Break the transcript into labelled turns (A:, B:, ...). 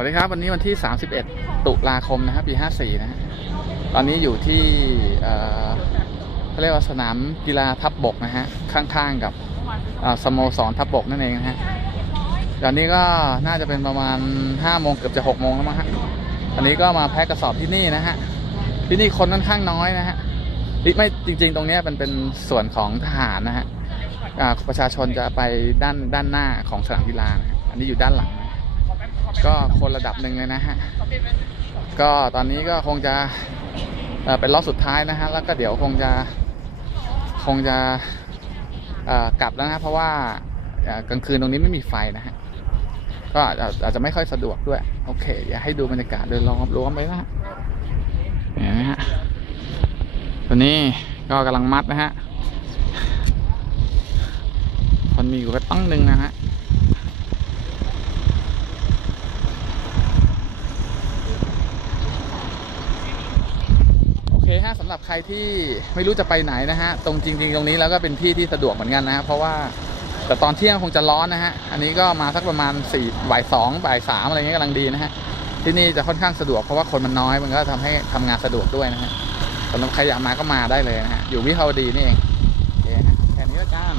A: วัสดีครับ วันนี้วันที่ 31 ตุลาคมนะครับปี 54 นะฮะตอนนี้อยู่ที่เขาเรียกว่าสนามกีฬาทับบกนะฮะ ข้างๆกับสโมสรทับบกนั่นเองนะฮะตอนนี้ก็น่าจะเป็นประมาณ 5 โมงเกือบจะ 6 โมงแล้วมั้งฮะตอนนี้ก็มาแพ็กกระสอบที่นี่นะฮะ ที่นี่คนค่อนข้างน้อยนะฮะที่ไม่จริง ๆ ตรงนี้เป็นเป็นส่วนของทหารนะฮะประชาชนจะไปด้านด้านหน้าของสนามกีฬานะฮะอันนี้อยู่ด้านหลังนะ ก็คนระดับหนึ่งเลยนะฮะ ก็ตอนนี้ก็คงจะเป็นรอบสุดท้ายนะฮะ แล้วก็เดี๋ยวคงจะคงจะกลับแล้วนะ เพราะว่ากลางคืนตรงนี้ไม่มีไฟนะฮะ ก็อาจจะไม่ค่อยสะดวกด้วย โอเค เดี๋ยวให้ดูบรรยากาศโดยรอบรวมไปนะฮะเห็นไหมฮะตอนนี้ก็กำลังมัดนะฮะ คนมีอยู่ก็ตั้งหนึ่งนะฮะ เคฮะสำหรับใครที่ไม่รู้จะไปไหนนะฮะ ตรงจริง ๆ ตรงนี้แล้วก็เป็นที่ที่สะดวกเหมือนกันนะฮะ เพราะว่าแต่ตอนเที่ยงคงจะร้อนนะฮะ อันนี้ก็มาสักประมาณ4ี่บ่ายสองบ่ายสามอะไรเงี้ยกำลังดีนะฮะ ที่นี่จะค่อนข้างสะดวกเพราะว่าคนมันน้อยมันก็ทำให้ทำงานสะดวกด้วยนะฮะสำหรับใครอยากมาก็มาได้เลยนะฮะ อยู่วิภาวดีนี่เองโอเคฮะแค่นี้ละกัน